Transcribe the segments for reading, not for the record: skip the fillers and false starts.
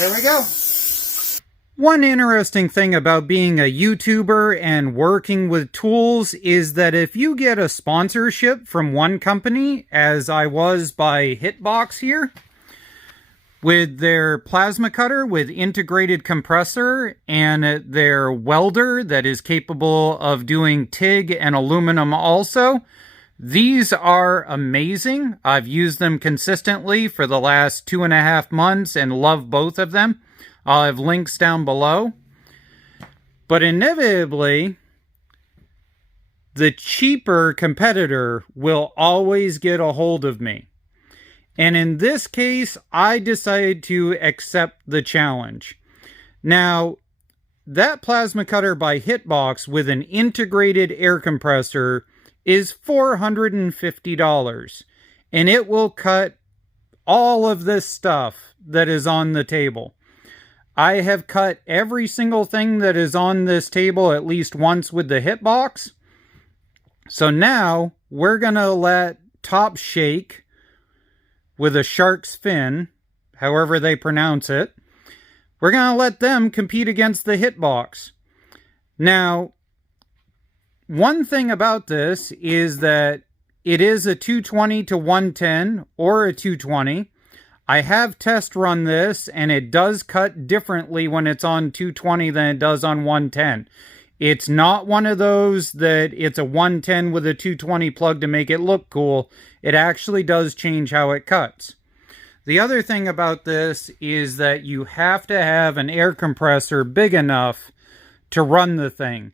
There we go. One interesting thing about being a YouTuber and working with tools is that if you get a sponsorship from one company, as I was by HITBOX here, with their plasma cutter with integrated compressor and their welder that is capable of doing TIG and aluminum also, these are amazing. I've used them consistently for the last 2.5 months and love both of them. I'll have links down below. But inevitably, the cheaper competitor will always get a hold of me. And in this case, I decided to accept the challenge. Now, that plasma cutter by HITBOX with an integrated air compressor is $450. And it will cut all of this stuff that is on the table. I have cut every single thing that is on this table at least once with the HITBOX. So now we're going to let Topshak with a shark's fin, however they pronounce it, we're going to let them compete against the HITBOX. Now, one thing about this is that it is a 220 to 110 or a 220. I have test run this, and it does cut differently when it's on 220 than it does on 110. It's not one of those that it's a 110 with a 220 plug to make it look cool. It actually does change how it cuts. The other thing about this is that you have to have an air compressor big enough to run the thing.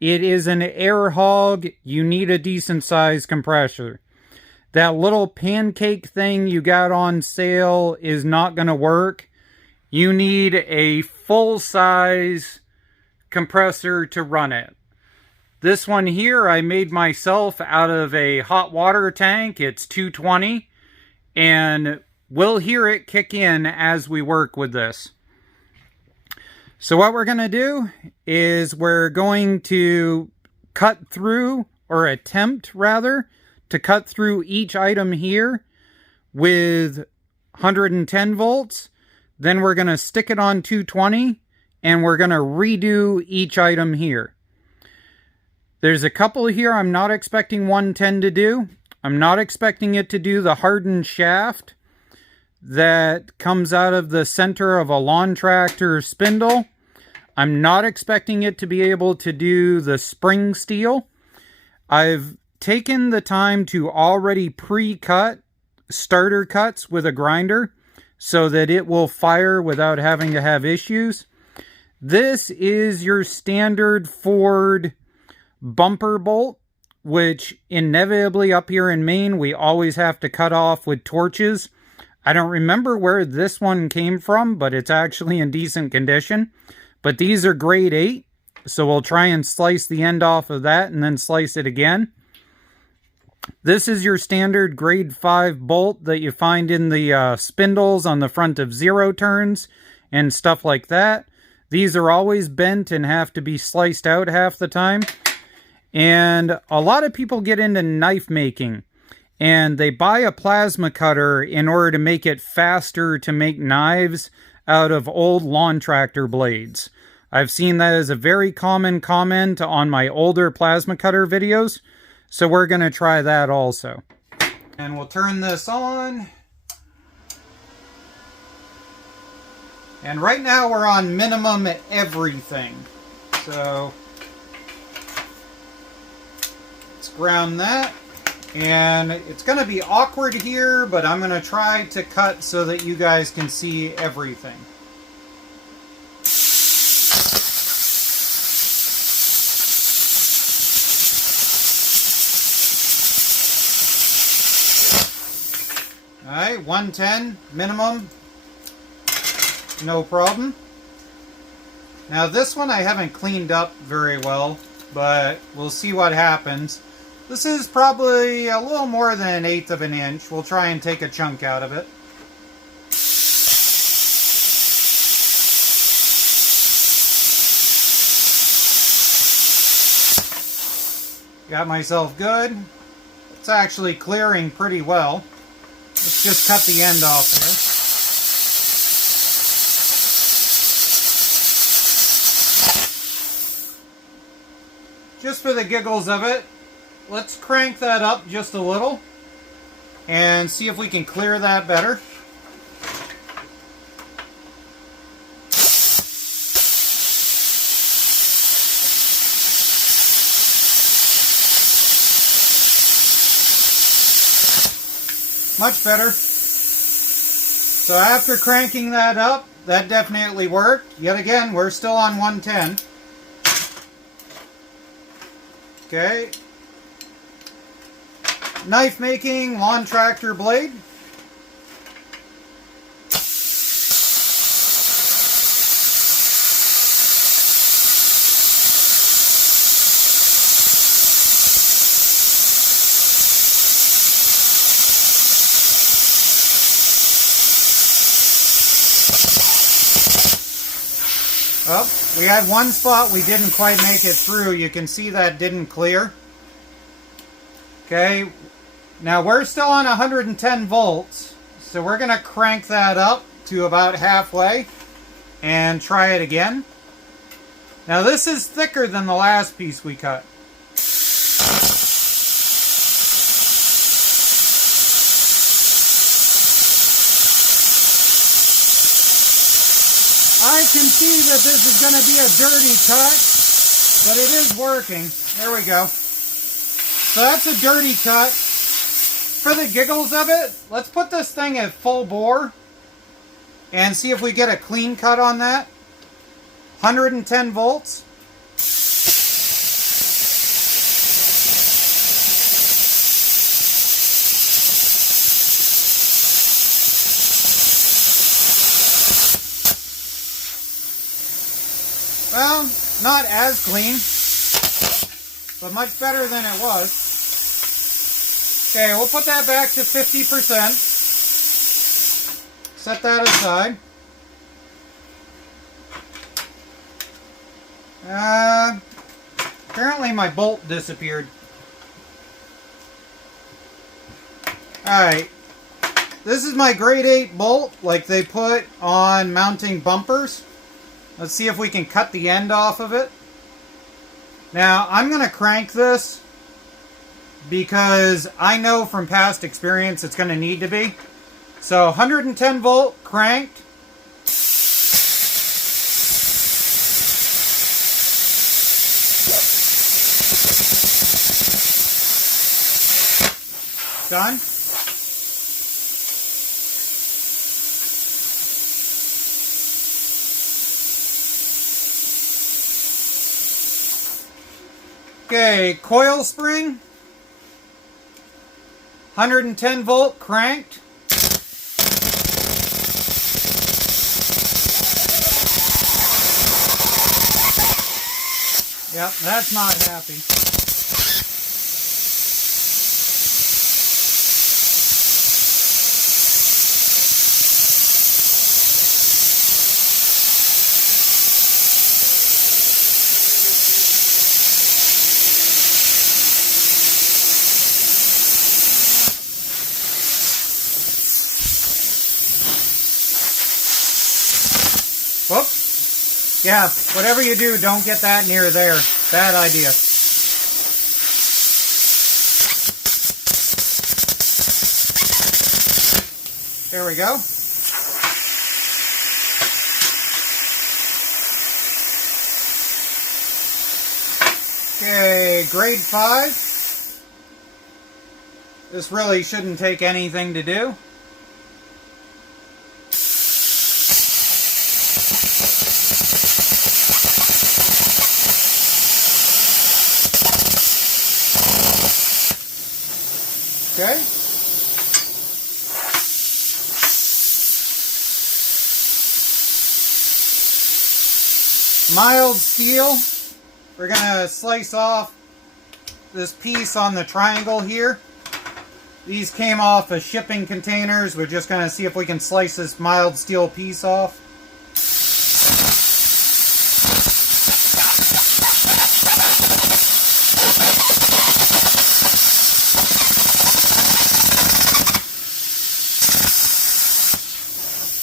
It is an air hog. You need a decent sized compressor. That little pancake thing you got on sale is not going to work. You need a full-size compressor to run it. This one here I made myself out of a hot water tank. It's 220. And we'll hear it kick in as we work with this. So what we're going to do is we're going to cut through, or attempt rather, to cut through each item here with 110 volts. Then we're going to stick it on 220 and we're going to redo each item here. There's a couple here I'm not expecting 110 to do. I'm not expecting it to do the hardened shaft that comes out of the center of a lawn tractor spindle. I'm not expecting it to be able to do the spring steel. I've taken the time to already pre-cut starter cuts with a grinder so that it will fire without having to have issues. This is your standard Ford bumper bolt, which inevitably up here in Maine we always have to cut off with torches. I don't remember where this one came from, but it's actually in decent condition. But these are grade 8, so we'll try and slice the end off of that and then slice it again. This is your standard grade 5 bolt that you find in the spindles on the front of zero turns and stuff like that. These are always bent and have to be sliced out half the time. And a lot of people get into knife making, and they buy a plasma cutter in order to make it faster to make knives out of old lawn tractor blades. I've seen that as a very common comment on my older plasma cutter videos, so we're going to try that also. And we'll turn this on. And right now we're on minimum everything. So let's ground that. And it's going to be awkward here, but I'm going to try to cut so that you guys can see everything. Alright, 110 minimum. No problem. Now this one I haven't cleaned up very well, but we'll see what happens. This is probably a little more than 1/8 of an inch. We'll try and take a chunk out of it. Got myself good. It's actually clearing pretty well. Let's just cut the end off here. just for the giggles of it, let's crank that up just a little and see if we can clear that better. Much better. So after cranking that up, that definitely worked. Yet again, we're still on 110. Okay. Knife making lawn tractor blade. Oh, we had one spot we didn't quite make it through. You can see that didn't clear. Okay, now we're still on 110 volts, so we're going to crank that up to about halfway and try it again. Now this is thicker than the last piece we cut. I can see that this is going to be a dirty cut, but it is working. There we go. So that's a dirty cut. For the giggles of it, let's put this thing at full bore and see if we get a clean cut on that. 110 volts. Well, not as clean, but much better than it was. Okay, we'll put that back to 50%. Set that aside. Apparently my bolt disappeared. Alright. This is my grade 8 bolt, like they put on mounting bumpers. Let's see if we can cut the end off of it. Now, I'm going to crank this because I know from past experience it's going to need to be. So 110 volt cranked. Done. Okay, coil spring, 110 volt cranked. Yep, that's not happy. Whoops. Yeah, whatever you do, don't get that near there. Bad idea. There we go. Okay, grade 5. This really shouldn't take anything to do. Okay. Mild steel. We're going to slice off this piece on the triangle here. These came off of shipping containers. We're just going to see if we can slice this mild steel piece off.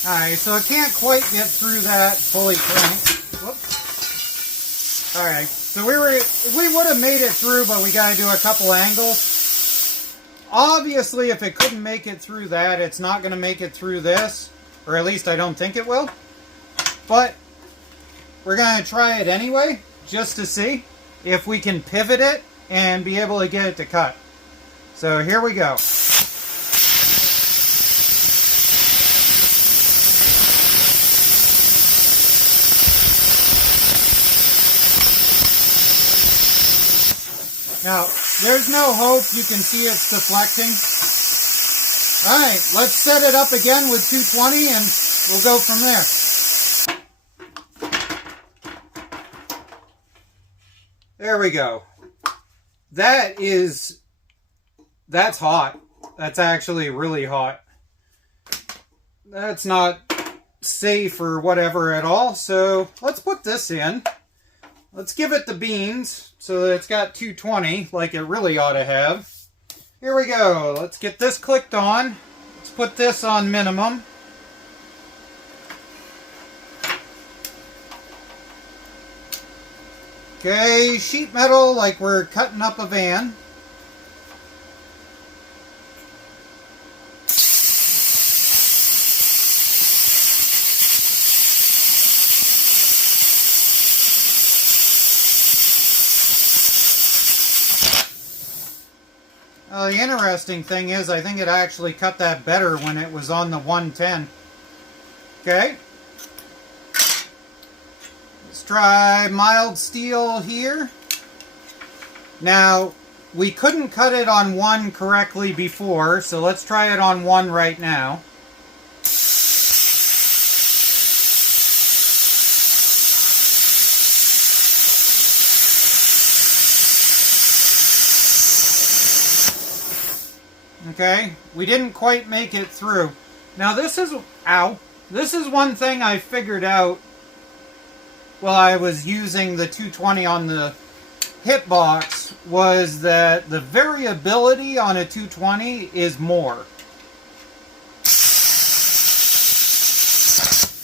Alright, so I can't quite get through that fully cranked. Whoops. Alright. So we would have made it through, but we got to do a couple angles. Obviously, if it couldn't make it through that, it's not going to make it through this. Or at least I don't think it will. But we're going to try it anyway, just to see if we can pivot it and be able to get it to cut. So here we go. Now, there's no hope. You can see it's deflecting. Alright, let's set it up again with 220 and we'll go from there. There we go. That's hot. That's actually really hot. That's not safe or whatever at all. So let's put this in. Let's give it the beans so that it's got 220 like it really ought to have. Here we go. Let's get this clicked on. Let's put this on minimum. Okay, sheet metal like we're cutting up a van. The interesting thing is I think it actually cut that better when it was on the 110. Okay. Let's try mild steel here. Now, we couldn't cut it on 1 correctly before, so let's try it on 1 right now. Okay, we didn't quite make it through. Now this is one thing I figured out while I was using the 220 on the HITBOX, was that the variability on a 220 is more.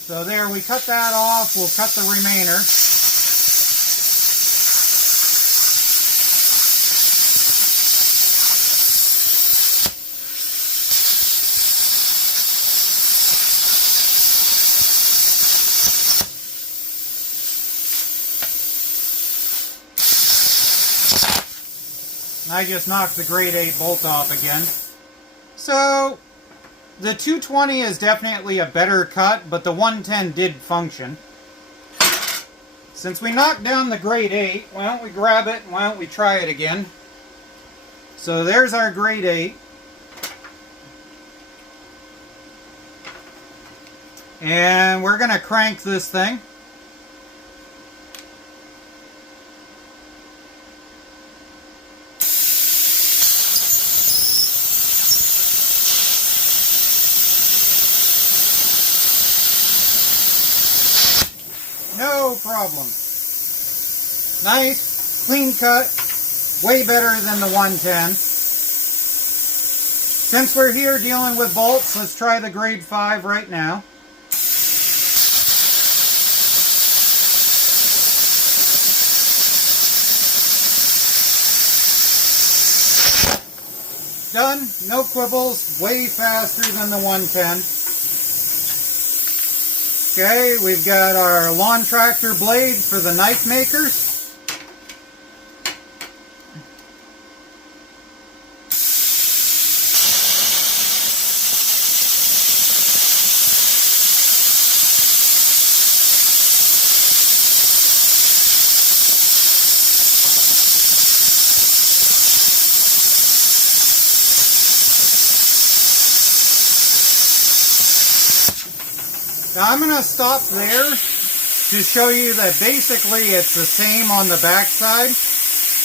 So there, we cut that off, we'll cut the remainder. I just knocked the grade 8 bolt off again. So, the 220 is definitely a better cut, but the 110 did function. Since we knocked down the grade 8, why don't we grab it and why don't we try it again? So there's our grade 8. And we're going to crank this thing. No problem. Nice, clean cut, way better than the 110. Since we're here dealing with bolts, let's try the grade 5 right now. Done, no quibbles, way faster than the 110. Okay, we've got our lawn tractor blade for the knife makers. Now I'm going to stop there to show you that basically it's the same on the back side,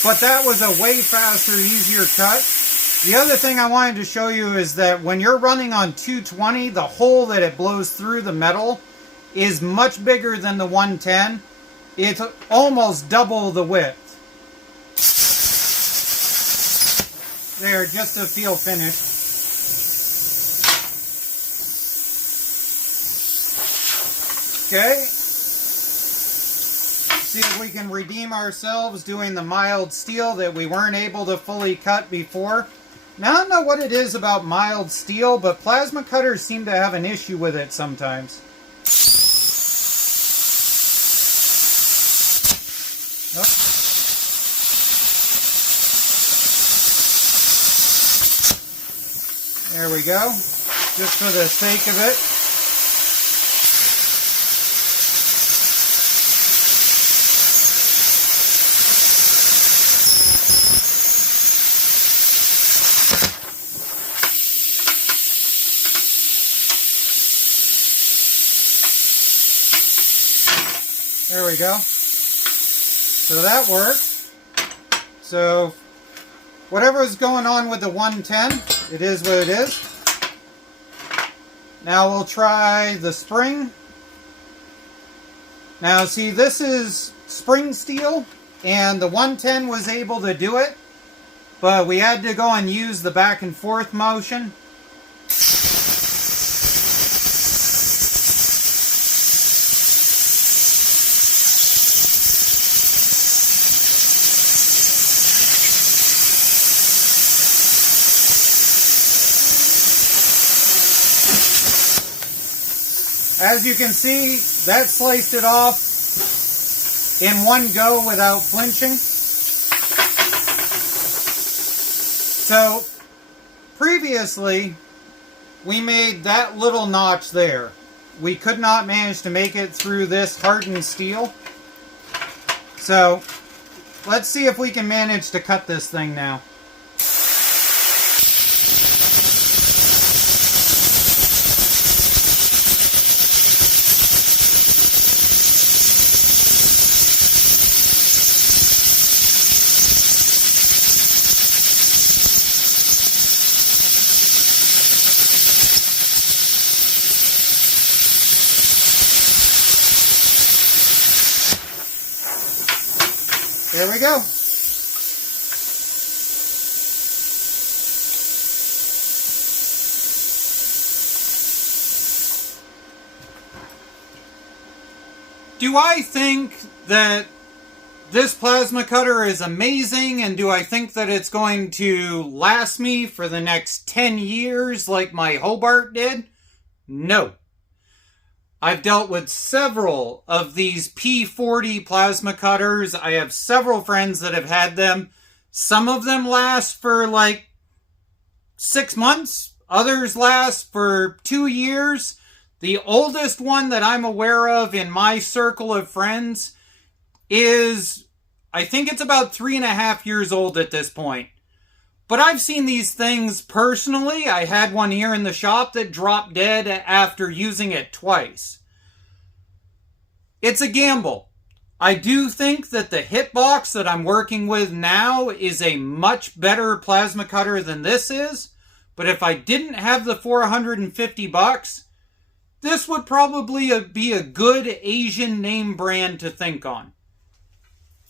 but that was a way faster, easier cut. The other thing I wanted to show you is that when you're running on 220, the hole that it blows through the metal is much bigger than the 110. It's almost double the width. There, just to feel finished. Okay. See if we can redeem ourselves doing the mild steel that we weren't able to fully cut before. Now, I don't know what it is about mild steel, but plasma cutters seem to have an issue with it sometimes. Oh. There we go, just for the sake of it. There we go. So that worked. So whatever is going on with the 110, it is what it is. Now we'll try the spring. Now see, this is spring steel, and the 110 was able to do it, but we had to go and use the back and forth motion. As you can see, that sliced it off in one go without flinching. So, previously, we made that little notch there. We could not manage to make it through this hardened steel. So, let's see if we can manage to cut this thing now. There we go. Do I think that this plasma cutter is amazing, and do I think that it's going to last me for the next 10 years like my Hobart did? No. I've dealt with several of these P40 plasma cutters. I have several friends that have had them. Some of them last for like 6 months. Others last for 2 years. The oldest one that I'm aware of in my circle of friends is, I think it's about 3.5 years old at this point. But I've seen these things personally. I had one here in the shop that dropped dead after using it twice. It's a gamble. I do think that the HITBOX that I'm working with now is a much better plasma cutter than this is. But if I didn't have the $450, this would probably be a good Asian name brand to think on.